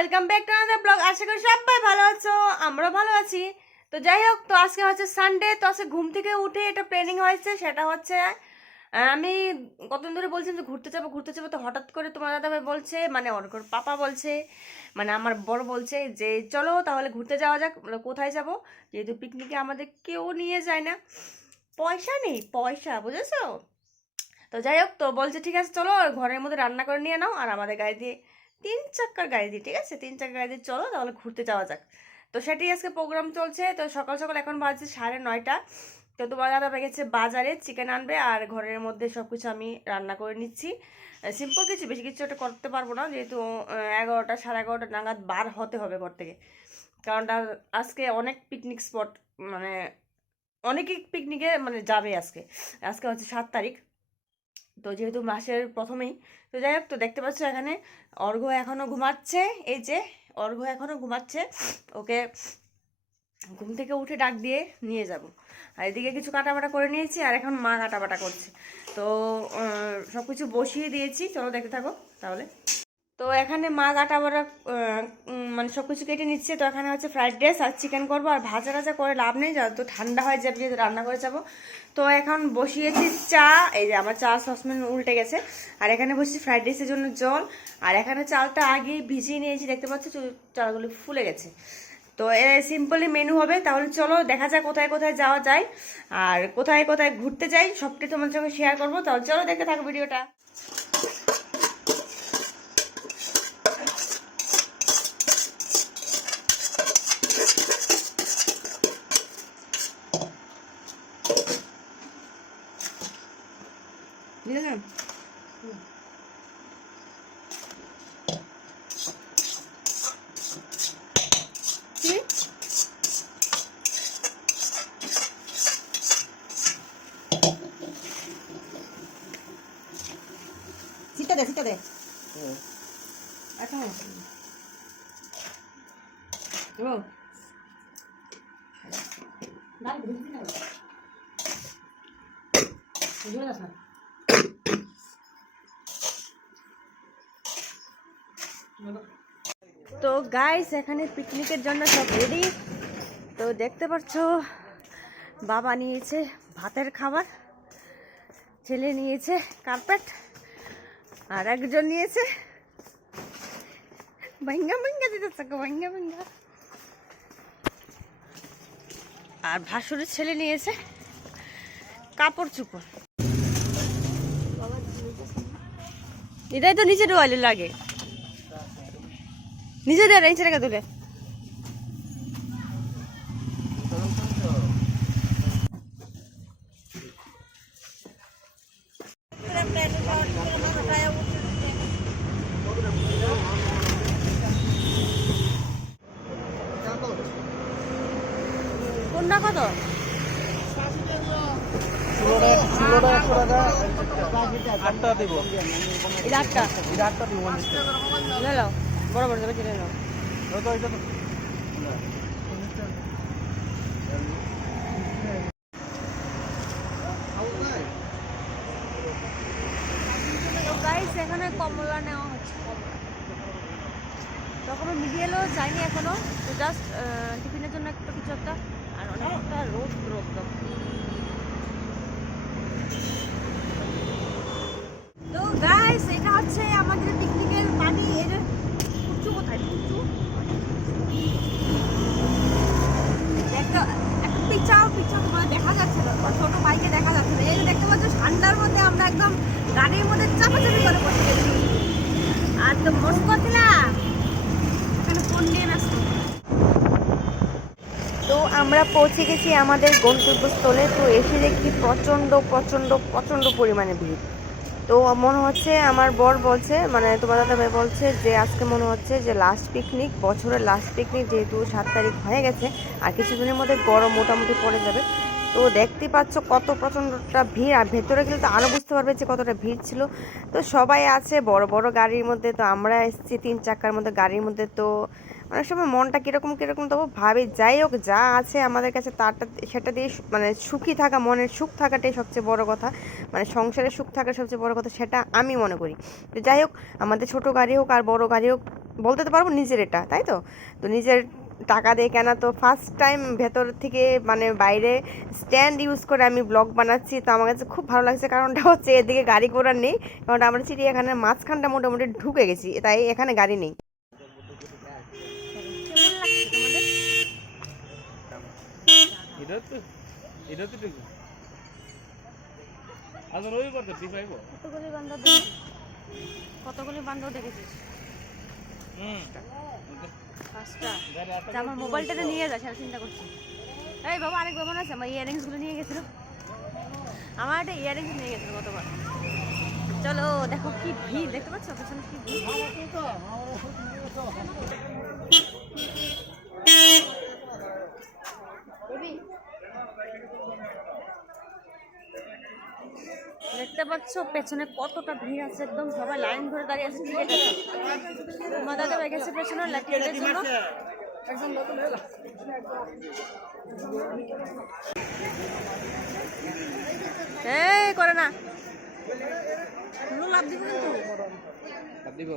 Welcome back to another blog আশা করি সবাই ভালো আছো, আমরাও ভালো আছি। তো যাই হোক, তো আজকে হচ্ছে সানডে তো আজকে ঘুম থেকে উঠে এটা প্ল্যানিং হয়েছে, সেটা হচ্ছে আমি কতদিন ধরে বলছিলাম যে ঘুরতে যাব ঘুরতে যাব, তো হঠাৎ করে তোমার দাদা ভাই বলছে মানে ওর পাপা বলছে মানে আমার বড় বলছে যে, চলো তাহলে ঘুরতে যাওয়া যাক কোথায় যাব? যেহেতু পিকনিকে আমাদের কেউ নিয়ে যায় না। পয়সা নেই, পয়সা, বুঝেছ? তো যাই হোক, তো বলছে, ঠিক আছে, চলো, ঘরের মধ্যে রান্না করে নিয়ে নাও, আর আমাদের গায়ে দিয়ে তিন চাক্কার গাড়ি দিয়ে ঠিক আছে? তিন চাক্কার গাড়ি দিয়ে চলো, তাহলে ঘুরতে যাওয়া যাক। তো সেটাই আজকে প্রোগ্রাম চলছে। তো সকাল সকাল এখন বাজছে সাড়ে নয়টা। তো তোমার দাদা গেছে বাজারে চিকেন আনবে, আর ঘরের মধ্যে সব কিছু আমি রান্না করে নিচ্ছি। সিম্পল কিছু, বেশি কিছু একটা করতে পারব না, যেহেতু এগারোটা, সাড়ে এগারোটা নাগাদ বার হতে হবে ঘর থেকে। কারণ আজকে অনেক পিকনিক স্পট মানে অনেকেই পিকনিকে মানে যাবে আজকে। আজকে হচ্ছে সাত তারিখ। তো যেহেতু মাসের প্রথমেই, তো যাই হোক, তো দেখতে পাচ্ছ এখানে অর্ঘ এখনও ঘুমাচ্ছে। এই যে অর্ঘ এখনও ঘুমাচ্ছে। ওকে ঘুম থেকে উঠে ডাক দিয়ে নিয়ে যাব। আর এদিকে কিছু কাটাবাটা করে নিয়েছি, আর এখন মা কাটাবাটা করছে। তো সব কিছু বসিয়ে দিয়েছি। চলো দেখতে থাকো তাহলে। তো এখানে মা কাটা বাটা মানে সব কিছু কেটে নিচ্ছে। তো এখানে হচ্ছে ফ্রাইড রাইস আর চিকেন করব। আর ভাজা টাজা করে লাভ নেই তো ঠান্ডা হয়ে যাবে যেহেতু রান্না করে যাব। তো এখন বসিয়েছি চা, এই যে আমার চা সসম্যান উল্টে গেছে। আর এখানে বসেছি ফ্রাইড রাইসের জন্য জল। আর এখানে চালটা আগে ভিজিয়ে নিয়েছি, দেখতে পাচ্ছি চালগুলো ফুলে গেছে। তো এ সিম্পলি মেনু হবে। তাহলে চলো, দেখা যাক কোথায় কোথায় যাওয়া যায়। আর কোথায় কোথায় ঘুরতে যাই, সবটাই তোমার সঙ্গে শেয়ার করব। তাহলে চলো, দেখতে থাকো ভিডিওটা। কি সিটটা দে সিটটা দে এখন ও না জোরে দাস না তো গাইস এখানে পিকনিকের জন্য সব রেডি তো দেখতে পাচ্ছ বাবা নিয়েছে ভাতের খাবার, ছেলে নিয়েছে কার্পেট আর একজন নিয়েছে ভাঙ্গা ভাঙ্গা দিতে থাকো, ভাঙ্গা ভাঙ্গা। আর ভাসুরের ছেলে নিয়েছে কাপড় চুপড়। এটাই তো নিচে ডোয়ালে লাগে। নিজে দে রেঞ্চে রেখে তুলে। কোনটা কত? আটটা দেবো। আটটা। দেবো। বড় বড় যাবে কিনে নাও এখানে কমলা নেওয়া হচ্ছে। তখনও মিডিয়ালও যায়নি এখনও। তো জাস্ট টিফিনের জন্য একটা কিছু একটা আর অনেকটা রোদ রোদ তো। গাইস এটা হচ্ছে আমাদের পিকনিকের পানি এটা পুচু কোথায় পুচু একটা একটা পিচাও পিচাও তোমার দেখা যাচ্ছে না তোমার ছোট বাইকে দেখা যাচ্ছে না এই যে দেখতে পাচ্ছ ঠান্ডার মধ্যে আমরা একদম গাড়ির মধ্যে চাপাচাপি করে বসে গেছি। আর তো এখানে ফোন নিয়ে ব্যস্ত তো আমরা পৌঁছে গেছি আমাদের গন্তব্যস্থলে, তো এসে দেখি প্রচণ্ড প্রচণ্ড প্রচণ্ড পরিমাণে ভিড়। তো মনে হচ্ছে আমার বর বলছে মানে তোমার দাদা ভাই বলছে যে আজকে মনে হচ্ছে যে লাস্ট পিকনিক বছরের লাস্ট পিকনিক যেহেতু সাত তারিখ হয়ে গেছে, আর কিছুদিনের মধ্যে গরম মোটামুটি পড়ে যাবে। তো দেখতে পাচ্ছ কত প্রচণ্ডটা ভিড়। আর ভেতরে গেলে তো আরও বুঝতে পারবে যে কতটা ভিড় ছিল। তো সবাই আছে বড় বড় গাড়ির মধ্যে। তো আমরা এসেছি তিন চাকার মধ্যে গাড়ির মধ্যে। তো অনেক সময় মনটা কীরকম কীরকম তবু ভাবে, যাই হোক, যা আছে আমাদের কাছে তারটা সেটা দিয়ে মানে সুখী থাকা, মনের সুখ থাকাটাই সবচেয়ে বড় কথা। মানে সংসারে সুখ থাকা সবচেয়ে বড় কথা, সেটা আমি মনে করি। তো যাই হোক, আমাদের ছোট গাড়ি হোক আর বড় গাড়ি হোক, বলতে তো পারব নিজের এটা, তাই তো? তো নিজের টাকা দিয়ে কেনা। তো ফার্স্ট টাইম ভেতর থেকে মানে বাইরে স্ট্যান্ড ইউজ করে আমি ব্লগ বানাচ্ছি। তো আমার কাছে খুব ভালো লাগছে। কারণটা হচ্ছে এদিকে গাড়ি ঘোড়া নেই। কারণ আমরা চিড়িয়াখানার মাঝখানটা মোটামুটি ঢুকে গেছি। তাই এখানে গাড়ি নেই। কতগুলি বান্ধব কতগুলি বান্ধব দেখেছিস? পাঁচটা। গাড়ি আটা তা আমার নিয়ে যাচ্ছে আমি চিন্তা করছি। এই বাবা আরেক বাবা আছে আমার ইয়ারিংসগুলো নিয়ে গেছিল। আমার একটা ইয়ারিংস নিয়ে গেছিল গতবার। চলো দেখো কি ভিড় দেখতে পাচ্ছ? পেছনে কি ভিড়? দেখতে পাচ্ছ পেছনে কতটা ভিড় আছে একদম সবাই লাইন ধরে দাঁড়িয়ে আছে টিকিট মাদাতে হয়ে গেছে পেছনে টিকিটের জন্য। এই করে না। লাভ দিব কিন্তু? দিব।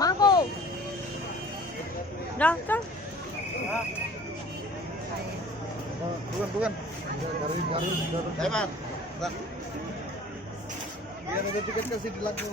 মা কো যা চল bukan bukan garing garing hebat biar ada tiket kasih di lagu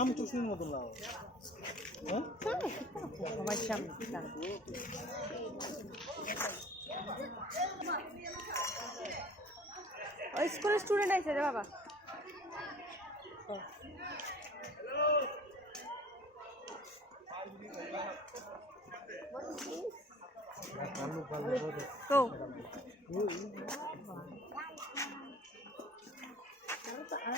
আম চুষির মতন লাও আমার সামনে ওই স্কুলের স্টুডেন্ট আছে রে বাবা। তো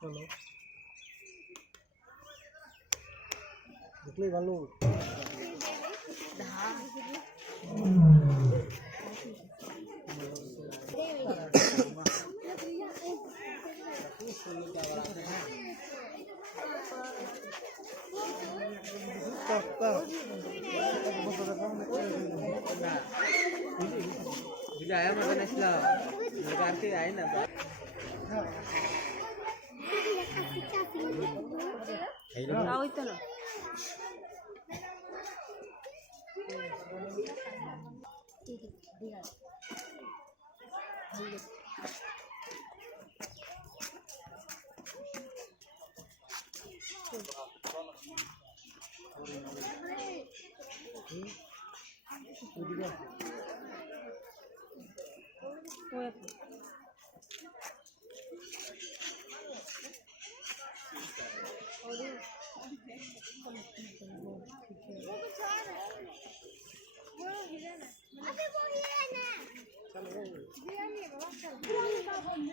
চলো দেখলেই ভালো তা 这个厉害。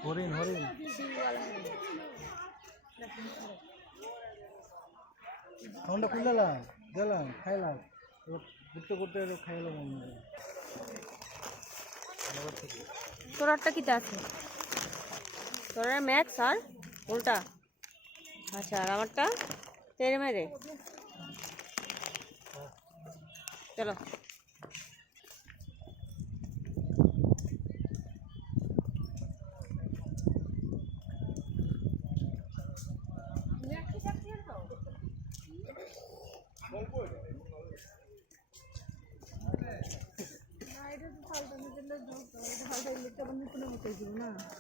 হরিণ হরিণ। খাওয়াটা খুললাম গেলাম খাইলাম ঘুরতে ঘুরতে খাইলাম কিতে আছে? তোর ম্যাক্স আর উল্টা? আচ্ছা আর আমারটা? তেরে মেরে। চলো।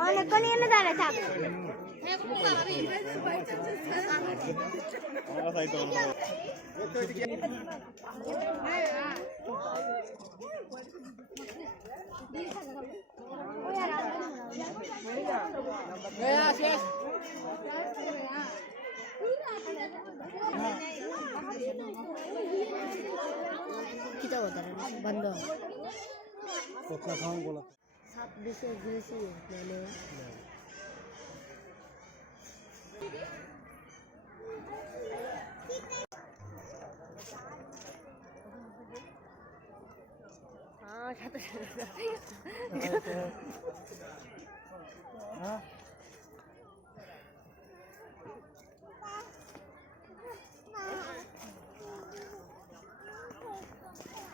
অনেকক্ষণ এনে দাঁড়া থাক বন্ধ। কথা খাওয়ান বলা? ছাব্বিশে ঘুরেছি মানে হ্যাঁ সাথে সাথে হ্যাঁ দিদি আগে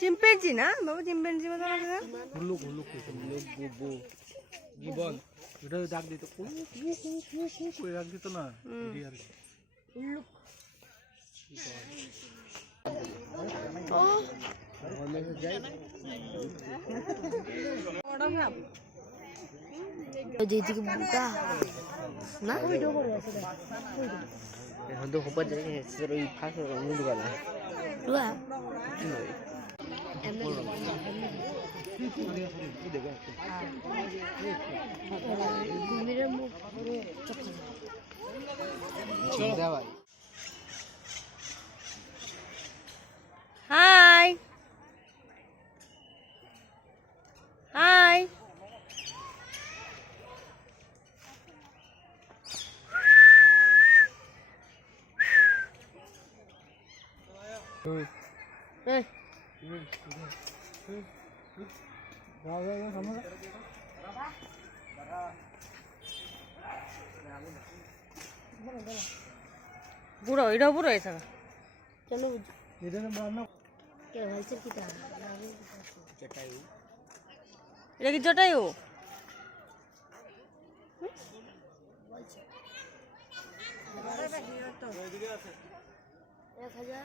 চিম্পেঞ্জি না বাবু চিম্পেঞ্জি মতো লাগে না গুল্লু গুল্লু গুল্লু বুবু জীবন এটা ডাক দিত কু কু কু কু কু করে ডাক দিত না এটি আর গুল্লু ও যেদিকে বুটা না এখন তো হবার জায়গায় ওই ফাঁস মুড গেল কুমিরের মুখ হাই। হাই। যাও বুড়ো এটাও বুড়ো হয়েছে চলো এটা কি জটায়ু? এক হাজার।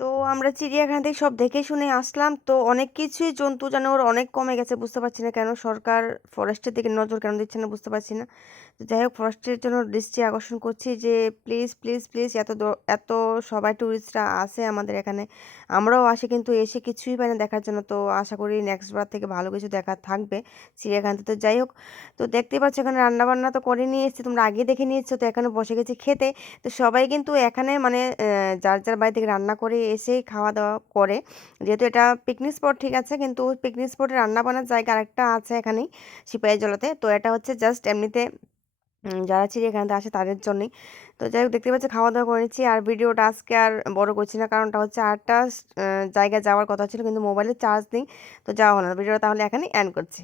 তো আমরা চিড়িয়াখানা থেকে সব দেখে শুনে আসলাম। তো অনেক কিছুই জন্তু জানোয়ার অনেক কমে গেছে, বুঝতে পারছি না কেন? সরকার ফরেস্টের দিকে নজর কেন দিচ্ছে না, বুঝতে পারছি না। তো যাই হোক ফরেস্টের জন্য দৃষ্টি আকর্ষণ করছি যে প্লিজ প্লিজ প্লিজ এত এত সবাই ট্যুরিস্টরা আসে আমাদের এখানে। আমরাও আসি কিন্তু এসে কিছুই পাই না দেখার জন্য। তো আশা করি নেক্সট বার থেকে ভালো কিছু দেখা থাকবে চিড়িয়াখানাতে। তো যাই হোক, তো দেখতেই পাচ্ছ এখানে রান্নাবান্না তো করে নিয়ে এসেছি তোমরা আগে দেখে নিয়েছো। তো এখানে বসে গেছি খেতে। তো সবাই কিন্তু এখানে মানে যার যার বাড়ি থেকে রান্না করে এসেই খাওয়া দাওয়া করে। যেহেতু এটা পিকনিক স্পট ঠিক আছে, কিন্তু পিকনিক স্পটে রান্না বান্নার জায়গা আরেকটা আছে এখানেই সিপাহী জলাতে তো এটা হচ্ছে জাস্ট এমনিতে যারা চিড়িয়াখানাতে আসে তাদের জন্যই। তো যাই হোক, দেখতে পাচ্ছি খাওয়া দাওয়া করে নিচ্ছি। আর ভিডিওটা আজকে আর বড় করছি না, কারণটা হচ্ছে আটটা জায়গায় যাওয়ার কথা ছিল, কিন্তু মোবাইলে চার্জ নেই। তো যাওয়া হলো না। ভিডিওটা তাহলে এখানেই এন্ড করছি।